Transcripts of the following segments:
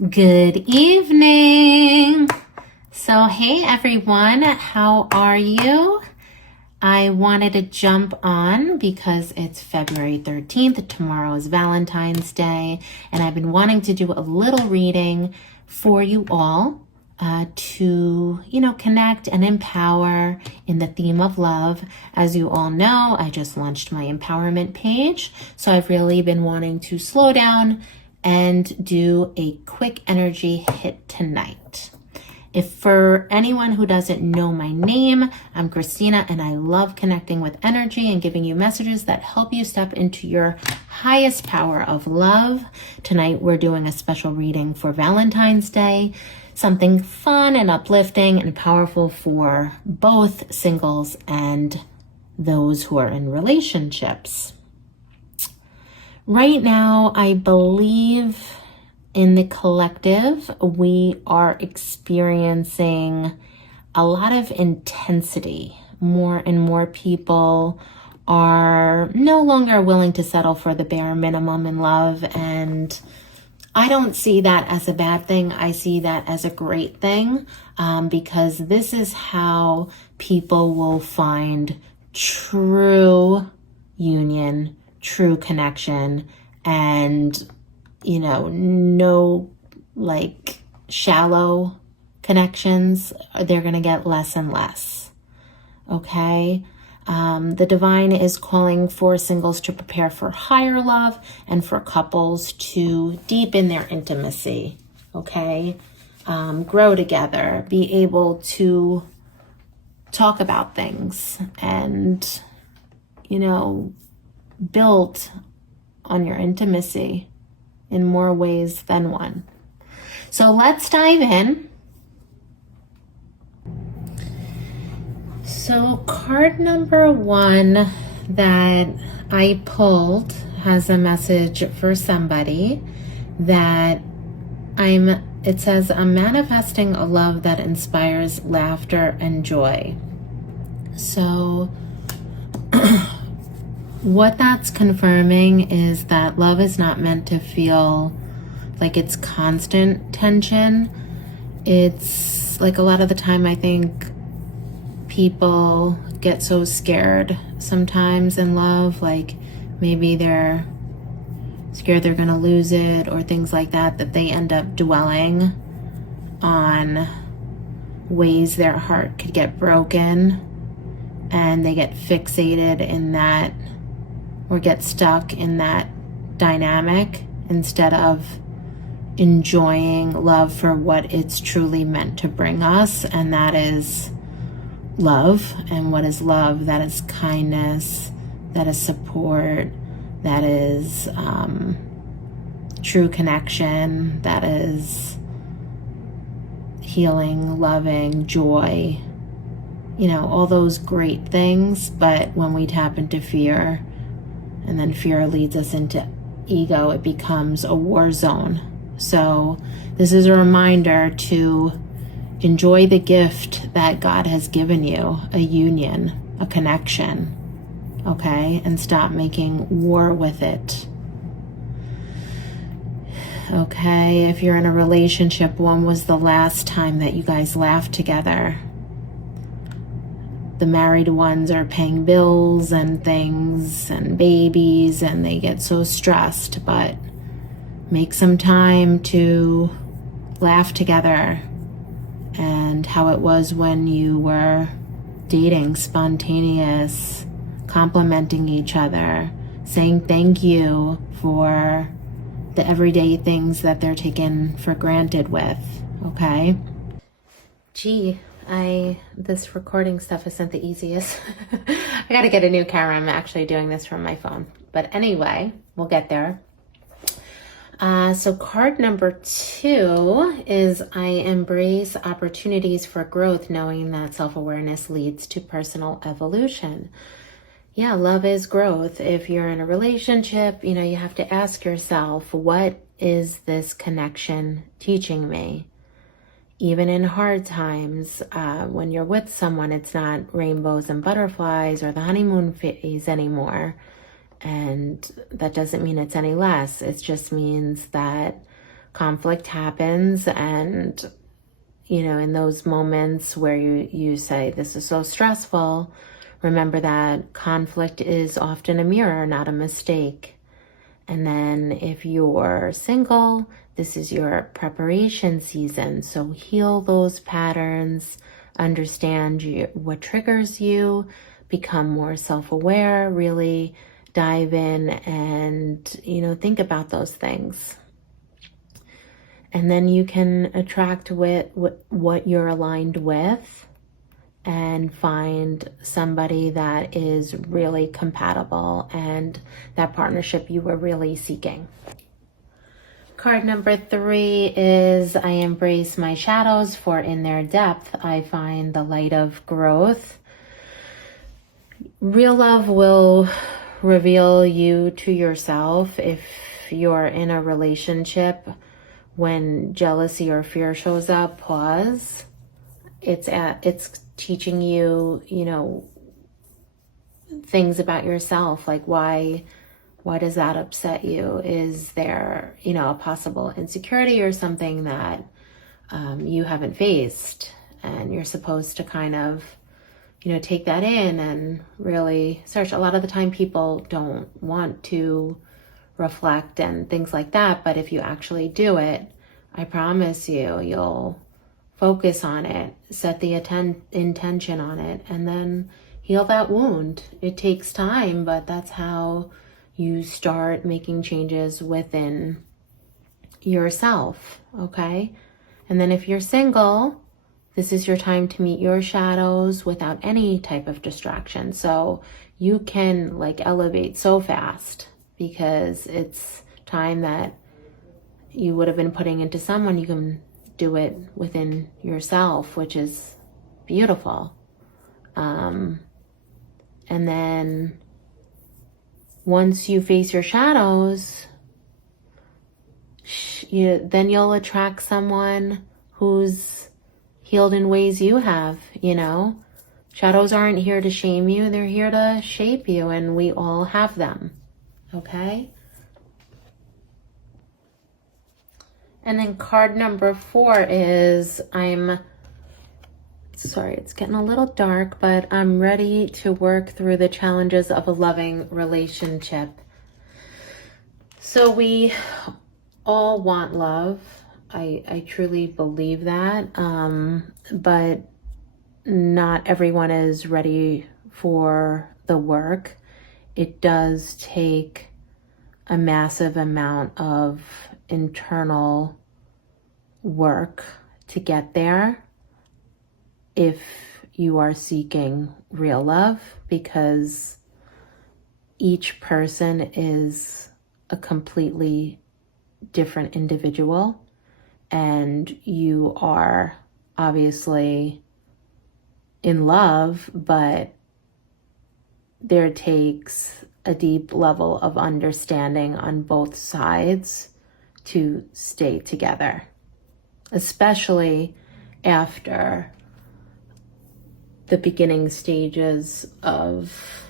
Good evening. So, hey everyone, how are you? I wanted to jump on because it's February 13th. Tomorrow is Valentine's Day, and I've been wanting to do a little reading for you all to, connect and empower in the theme of love. As you all know, I just launched my empowerment page, so I've really been wanting to slow down and do a quick energy hit tonight. If for anyone who doesn't know my name, I'm Christina, and I love connecting with energy and giving you messages that help you step into your highest power of love. Tonight, we're doing a special reading for Valentine's Day, something fun and uplifting and powerful for both singles and those who are in relationships. Right now, I believe in the collective, we are experiencing a lot of intensity. More and more people are no longer willing to settle for the bare minimum in love. And I don't see that as a bad thing. I see that as a great thing, because this is how people will find true union, true connection, and no shallow connections. They're going to get less and less. Okay. The divine is calling for singles to prepare for higher love and for couples to deepen their intimacy. Okay. Grow together, be able to talk about things and, build on your intimacy in more ways than one. So let's dive in. So card number one that I pulled has a message for somebody that it says, I'm manifesting a love that inspires laughter and joy. So what that's confirming is that love is not meant to feel like it's constant tension. It's like a lot of the time I think people get so scared sometimes in love, like maybe they're scared they're gonna lose it or things like that, that they end up dwelling on ways their heart could get broken, and they get fixated in that or get stuck in that dynamic instead of enjoying love for what it's truly meant to bring us, and that is love. And what is love? That is kindness, that is support, that is true connection, that is healing, loving, joy, all those great things. But when we tap into fear, and then fear leads us into ego, it becomes a war zone. So this is a reminder to enjoy the gift that God has given you, a union, a connection, okay? And stop making war with it. Okay, if you're in a relationship, when was the last time that you guys laughed together? The married ones are paying bills and things and babies, and they get so stressed, but make some time to laugh together. And how it was when you were dating, spontaneous, complimenting each other, saying thank you for the everyday things that they're taken for granted with, okay? Gee, this recording stuff isn't the easiest. I gotta get a new camera. I'm actually doing this from my phone. But anyway, we'll get there. So card number two is I embrace opportunities for growth, knowing that self-awareness leads to personal evolution. Yeah, love is growth. If you're in a relationship, you have to ask yourself, what is this connection teaching me? Even in hard times, when you're with someone, it's not rainbows and butterflies or the honeymoon phase anymore. And that doesn't mean it's any less. It just means that conflict happens, and in those moments where you say, this is so stressful, remember that conflict is often a mirror, not a mistake. And then if you're single, this is your preparation season. So heal those patterns, understand what triggers you, become more self-aware, really dive in and, think about those things. And then you can attract what you're aligned with and find somebody that is really compatible and that partnership you were really seeking. Card number 3 is I embrace my shadows, for in their depth I find the light of growth. Real love will reveal you to yourself. If you're in a relationship, when jealousy or fear shows up, pause. It's teaching you, things about yourself, like why does that upset you? Is there, a possible insecurity or something that you haven't faced? And you're supposed to kind of, take that in and really search. A lot of the time people don't want to reflect and things like that, but if you actually do it, I promise you'll focus on it, set the intention on it, and then heal that wound. It takes time, but that's how you start making changes within yourself, okay? And then if you're single, this is your time to meet your shadows without any type of distraction. So you can elevate so fast, because it's time that you would have been putting into someone. You can do it within yourself, which is beautiful. And then once you face your shadows, then you'll attract someone who's healed in ways you have, Shadows aren't here to shame you. They're here to shape you, and we all have them. Okay? And then card number 4 is sorry, it's getting a little dark, but I'm ready to work through the challenges of a loving relationship. So we all want love. I truly believe that. But not everyone is ready for the work. It does take a massive amount of internal work to get there if you are seeking real love, because each person is a completely different individual, and you are obviously in love, but there takes a deep level of understanding on both sides to stay together, especially after the beginning stages of,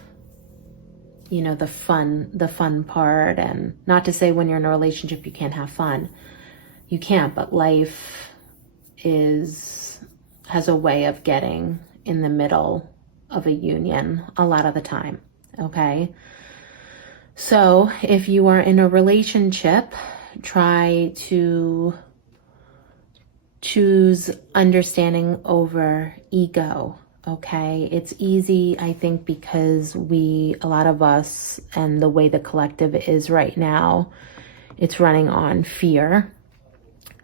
the fun part. And not to say when you're in a relationship you can't have fun. You can't, but life has a way of getting in the middle of a union a lot of the time, okay? So if you are in a relationship, try to choose understanding over ego, okay? It's easy, I think, because a lot of us, and the way the collective is right now, it's running on fear.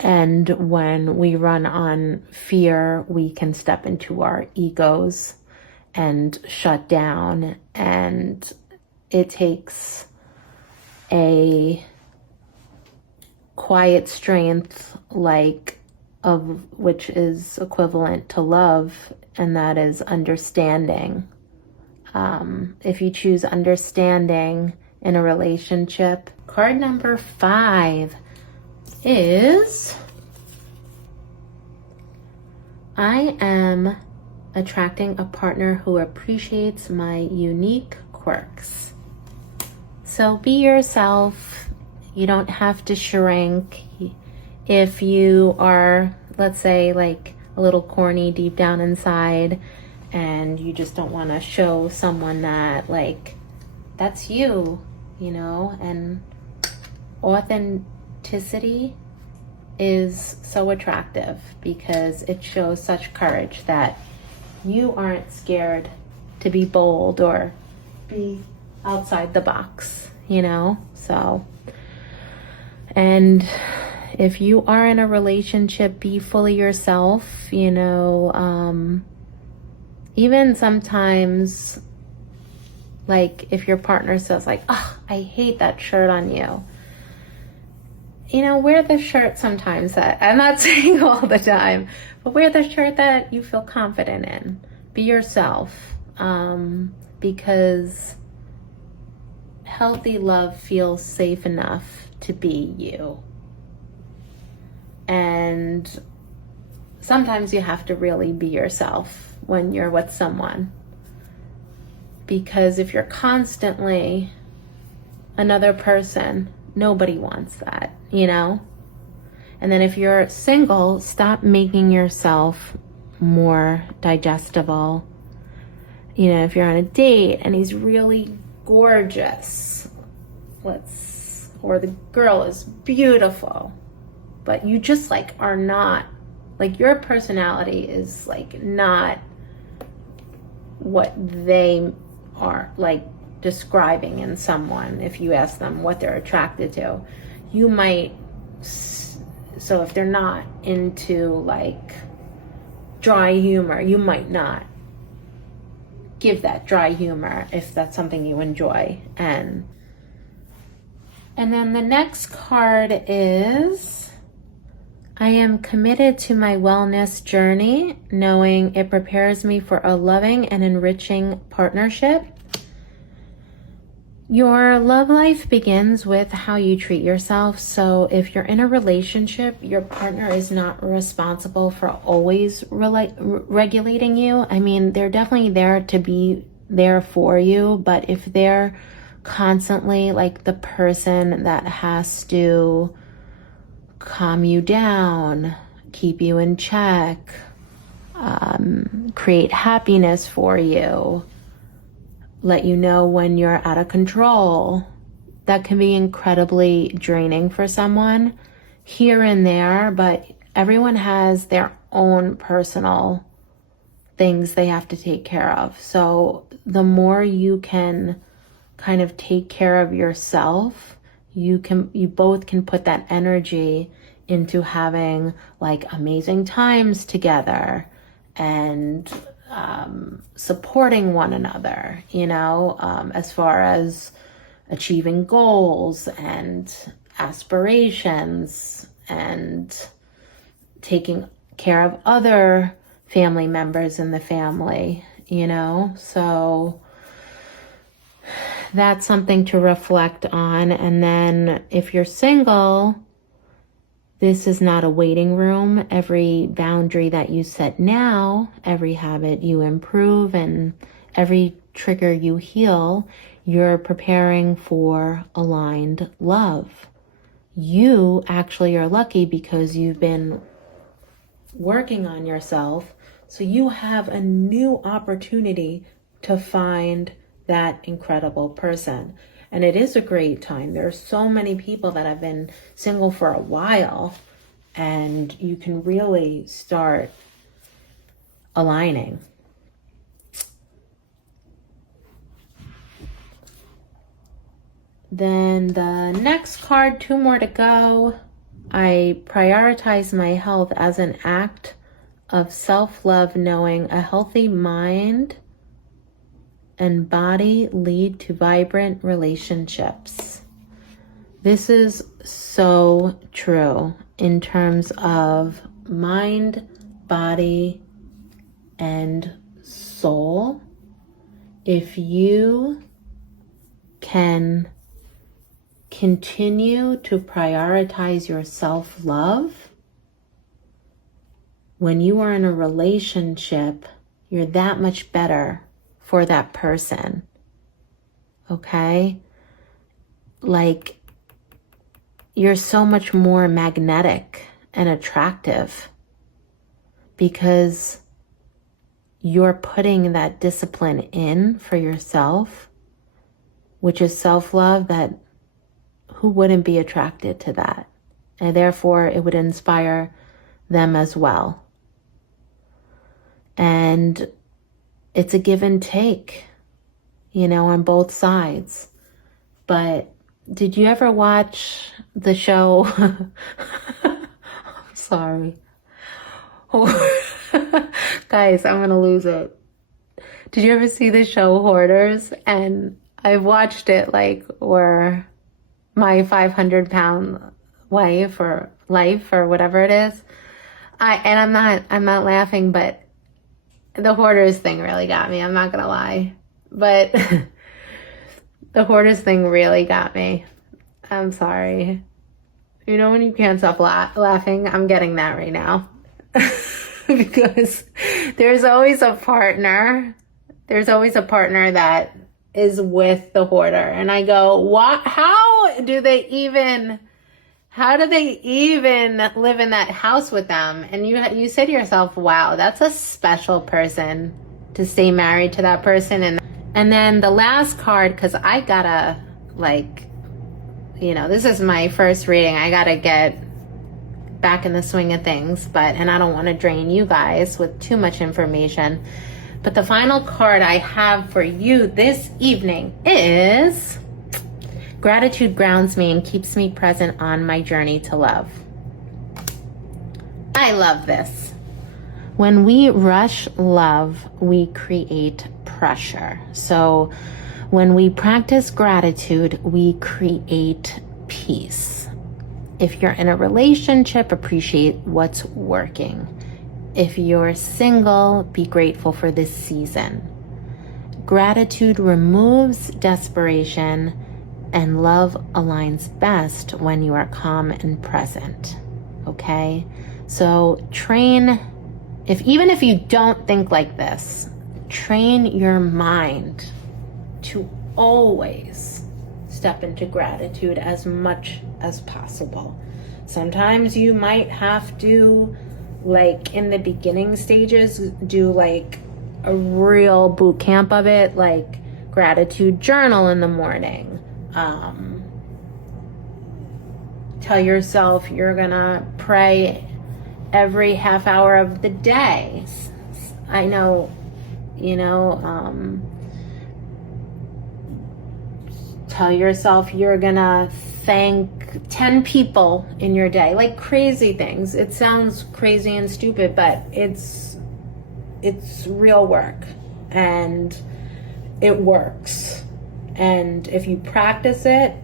And when we run on fear, we can step into our egos and shut down. And it takes a quiet strength, which is equivalent to love, and that is understanding. If you choose understanding in a relationship, card number 5 is I am attracting a partner who appreciates my unique quirks. So be yourself. You don't have to shrink. if you are, let's say, like a little corny deep down inside and you just don't want to show someone that, like, that's you, you know, and authenticity is so attractive because it shows such courage that you aren't scared to be bold or be outside the box, you know? So, and if you are in a relationship, be fully yourself, you know. Even sometimes, like if your partner says like, oh, I hate that shirt on you, you know, wear the shirt sometimes that, I'm not saying all the time, but wear the shirt that you feel confident in. Be yourself, because healthy love feels safe enough to be you. And sometimes you have to really be yourself when you're with someone. Because if you're constantly another person, nobody wants that, you know? And then if you're single, stop making yourself more digestible. You know, if you're on a date and he's really gorgeous, or the girl is beautiful, but you just like are not, like your personality is like not what they are like describing in someone. If you ask them what they're attracted to, you might, so if they're not into like dry humor, you might not give that dry humor if that's something you enjoy. And then the next card is, I am committed to my wellness journey, knowing it prepares me for a loving and enriching partnership. Your love life begins with how you treat yourself. So if you're in a relationship, your partner is not responsible for always regulating you. I mean, they're definitely there to be there for you, but if they're constantly like the person that has to calm you down, keep you in check, create happiness for you, let you know when you're out of control, that can be incredibly draining for someone here and there, but everyone has their own personal things they have to take care of. So the more you can kind of take care of yourself, you both can put that energy into having like amazing times together and supporting one another, you know, as far as achieving goals and aspirations and taking care of other family members in the family, you know. So that's something to reflect on. And then if you're single, this is not a waiting room. Every boundary that you set now, every habit you improve, and every trigger you heal, you're preparing for aligned love. You actually are lucky because you've been working on yourself. So you have a new opportunity to find that incredible person. And it is a great time. There are so many people that have been single for a while, and you can really start aligning. Then the next card, 2 more to go. I prioritize my health as an act of self-love, knowing a healthy mind and body lead to vibrant relationships. This is so true in terms of mind, body, and soul. If you can continue to prioritize your self-love, when you are in a relationship, you're that much better for that person. Okay? Like, you're so much more magnetic and attractive because you're putting that discipline in for yourself, which is self-love, that who wouldn't be attracted to that? And therefore it would inspire them as well. And it's a give and take, on both sides. But did you ever watch the show? I'm sorry. Guys, I'm going to lose it. Did you ever see the show Hoarders? And I've watched it where my 500-pound wife or life or whatever it is. I'm not laughing, but the Hoarders thing really got me. I'm not going to lie. But the Hoarders thing really got me. I'm sorry. When you can't stop laughing, I'm getting that right now. Because there's always a partner. There's always a partner that is with the hoarder. And I go, what? How do they even live in that house with them? And you say to yourself, wow, that's a special person to stay married to that person. And then the last card, because I gotta this is my first reading. I gotta get back in the swing of things, and I don't want to drain you guys with too much information. But the final card I have for you this evening is gratitude grounds me and keeps me present on my journey to love. I love this. When we rush love, we create pressure. So when we practice gratitude, we create peace. If you're in a relationship, appreciate what's working. If you're single, be grateful for this season. Gratitude removes desperation, and love aligns best when you are calm and present. Okay? So even if you don't think like this, train your mind to always step into gratitude as much as possible. Sometimes you might have to, in the beginning stages, do a real boot camp of it, gratitude journal in the morning. Tell yourself you're gonna pray every half hour of the day. I know, tell yourself you're gonna thank 10 people in your day, crazy things. It sounds crazy and stupid, but it's real work and it works. And if you practice it,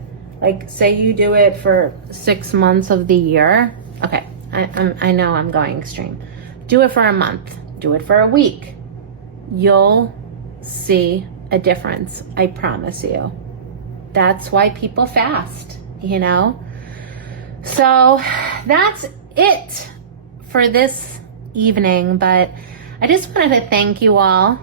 say you do it for 6 months of the year. Okay, I know I'm going extreme. Do it for a month. Do it for a week. You'll see a difference. I promise you. That's why people fast, So that's it for this evening. But I just wanted to thank you all